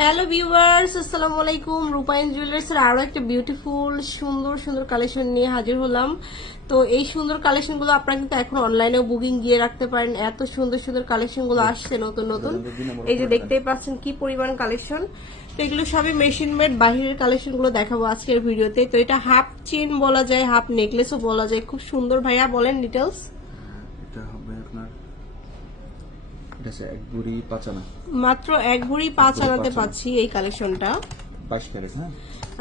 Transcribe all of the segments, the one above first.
Hello viewers, আসসালামু আলাইকুম। রূপায়ণ জুয়েলার্সের আরো একটা বিউটিফুল সুন্দর সুন্দর কালেকশন নিয়ে হাজির হলাম। তো এই সুন্দর কালেকশনগুলো আপনারা কিন্তু এখন অনলাইনেও বুকিং দিয়ে রাখতে পারেন। এত সুন্দর সুন্দর কালেকশনগুলো আসছে নতুন নতুন। এই যে দেখতেই পাচ্ছেন কি পরিমাণ কালেকশন। তো এগুলো সবই মেশিন মেড বাহিরের কালেকশনগুলো দেখাবো আজকের ভিডিওতে। তো এটা হাফ চেন বলা যায়, হাফ নেকলেসও বলা যায়। খুব সুন্দর। ভাইয়া বলেন ডিটেলস। এটা হবে আপনার এক ভরি 5 আনা, মাত্র এক ভরি 5 আনাতে পাচ্ছি এই কালেকশনটা। 22 ক্যারেট। হ্যাঁ,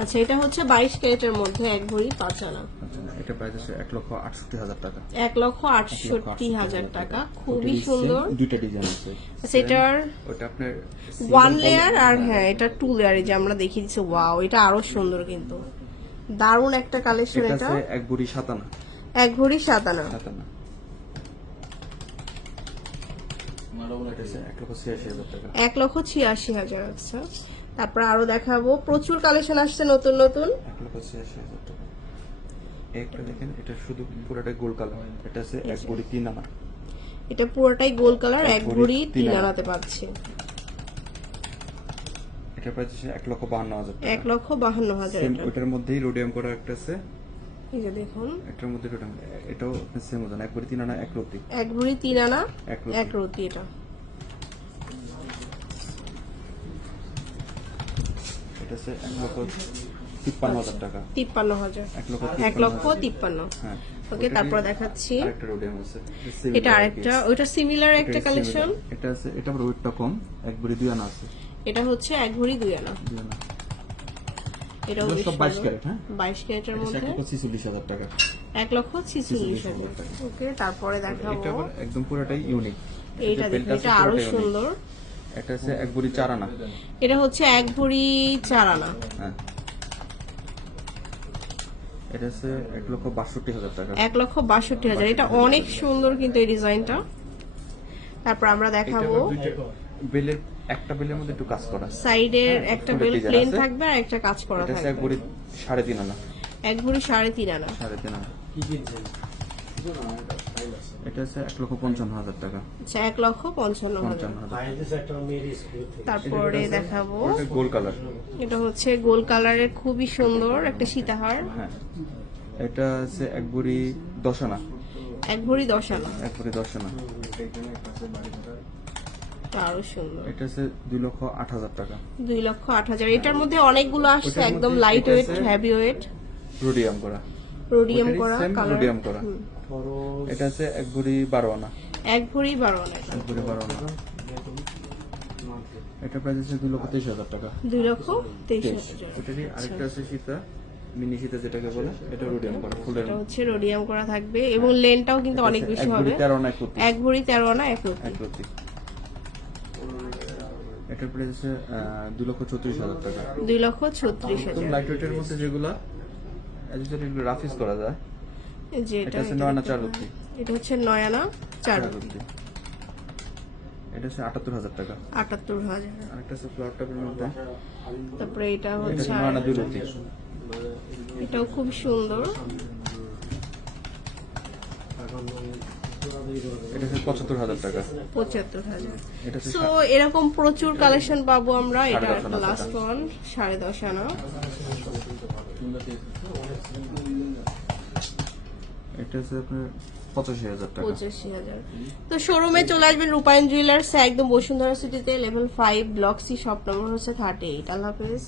আচ্ছা, এটা হচ্ছে 22 ক্যারেটের মধ্যে এক ভরি 5 আনা। আচ্ছা, এটা প্রাইস আছে 1,68,000 টাকা। 1,68,000 টাকা। খুবই সুন্দর। দুইটা ডিজাইন আছে। আচ্ছা, এটার ওটা আপনার ওয়ান লেয়ার আর হ্যাঁ এটা টু লেয়ার। যে আমরা দেখিয়ে দিচ্ছি, ওয়াও, এটা আরো সুন্দর কিন্তু দারুণ একটা কালেকশন। এটা এটা আছে এক ভরি 7 আনা। এক ভরি 7 আনা। 7 আনা। এটা আছে 1,86,000 টাকা। 1,86,000। আচ্ছা, তারপর আরো দেখাবো। প্রচুর কালেকশন আসছে নতুন নতুন। 1,86,000 টাকা। একটা দেখেন, এটা শুধু পুরোটাই গোল্ড কালার। এটা আছে এক ভরি 3 আনা। এটা পুরোটাই গোল্ড কালার, এক ভরি 3 আনাতে পাচ্ছে। এটা প্রাইস আছে 1,52,000 টাকা। 1,52,000। সেম ওটার মধ্যেই রোডিয়াম করা একটা আছে। এই যে দেখুন, এটার মধ্যে রোডিয়াম, এটাও সেম ওজন, এক ভরি 3 আনা এক রতি। এক ভরি 3 আনা এক রতি। এক রতি। এটা এটা আছে 1,53,000 টাকা। 53,000। 1,53,000। হ্যাঁ, ওকে, তারপর দেখাচ্ছি আরেকটা রোডিয়াম আছে। এটা আরেকটা, ওইটা সিমিলার একটা কালেকশন। এটা আছে, এটা আবার ওয়েটটা কম, এক ভরি 2 আনা আছে। এটা হচ্ছে এক ভরি 2 আনা। 2 আনা। এটাও এটা বেশ সব 22 ক্যারেট। হ্যাঁ, 22 ক্যারেটের মধ্যে 1,46,000 টাকা। 1,46,000। ওকে, তারপরে এটা দেখাবো আবার একদম পুরোটাই ইউনিক। এইটা দেখুন, এটা আরো সুন্দর। এটা আছে এক ভরি 4 আনা। এটা হচ্ছে এক ভরি 4 আনা। হ্যাঁ, এটা আছে 1,62,000 টাকা। 1,62,000। এটা অনেক সুন্দর কিন্তু এই ডিজাইনটা। তারপর আমরা দেখাবো বেলের, একটা বেলের মধ্যে একটু কাজ করা, সাইডের একটা বেল প্লেন থাকবে আর একটা কাজ করা এটা আছে এক থাকবে। ভরি 3.5 আনা। এক ভরি 3.5 আনা। 3.5 আনা। এটা আছে 1,55,000 টাকা। আচ্ছা, 1,55,000। তারপরে দেখাবো গোল্ড কালার। এটা হচ্ছে গোল্ড কালারের, খুবই সুন্দর একটা সীতাহার। হ্যাঁ, এটা আছে এক ভরি 10 আনা। এক ভরি 10 আনা। এক ভরি 10 আনা। আরো সুন্দর। এটা আছে 2,08,000 টাকা। 2,08,000। এটার মধ্যে অনেকগুলো আসছে, একদম light weight, heavy weight, rhodium করা, রোডিয়াম করা কালার। রোডিয়াম করা। এটা আছে এক ভরি 12 আনা। এক ভরি 12 আনা। এক ভরি 12 আনা। এটা প্রাইস আছে 2,23,000 টাকা। 2,23,000। ওটারই আরেকটা আছে সীতা, মিনি সীতা যেটাকে বলে, এটা রোডিয়াম করা, ফুলের। এটা হচ্ছে রোডিয়াম করা থাকবে এবং লেনটাও কিন্তু অনেক বেশি হবে। 13 আনা এক রতি। এক ভরি 13 আনা এক রতি। এক রতি। এটার প্রাইস আছে 2,34,000 টাকা। 2,36,000। লাইট ওয়েটের মধ্যে যেগুলো এগুলো রাফিস করা যায়, যে এটা আছে 9 আনা 4 রতি। এটা হচ্ছে 9 আনা 4 রতি। এটা আছে 78,000 টাকা। 78,000। আরেকটা আছে ফ্লাওয়ার টপের মধ্যে, তারপরে এটা এটা হচ্ছে আছে 9 আনা 2 রতি। এটাও খুব সুন্দর। এটা আছে 75,000 টাকা। 75,000। এটা আছে সো এরকম প্রচুর কালেকশন পাবো আমরা। এটা 10.5 আনা লাস্ট ওয়ান 10.5 আনা। এটা আছে আপনার 85,000 টাকা। 85,000। তো শোরুমে চলে আসবেন রূপায়ণ জুয়েলার্স, একদম বসুন্ধরা সিটিতে, level 5, block C, shop number হচ্ছে 38। আল্লাহ হাফেজ।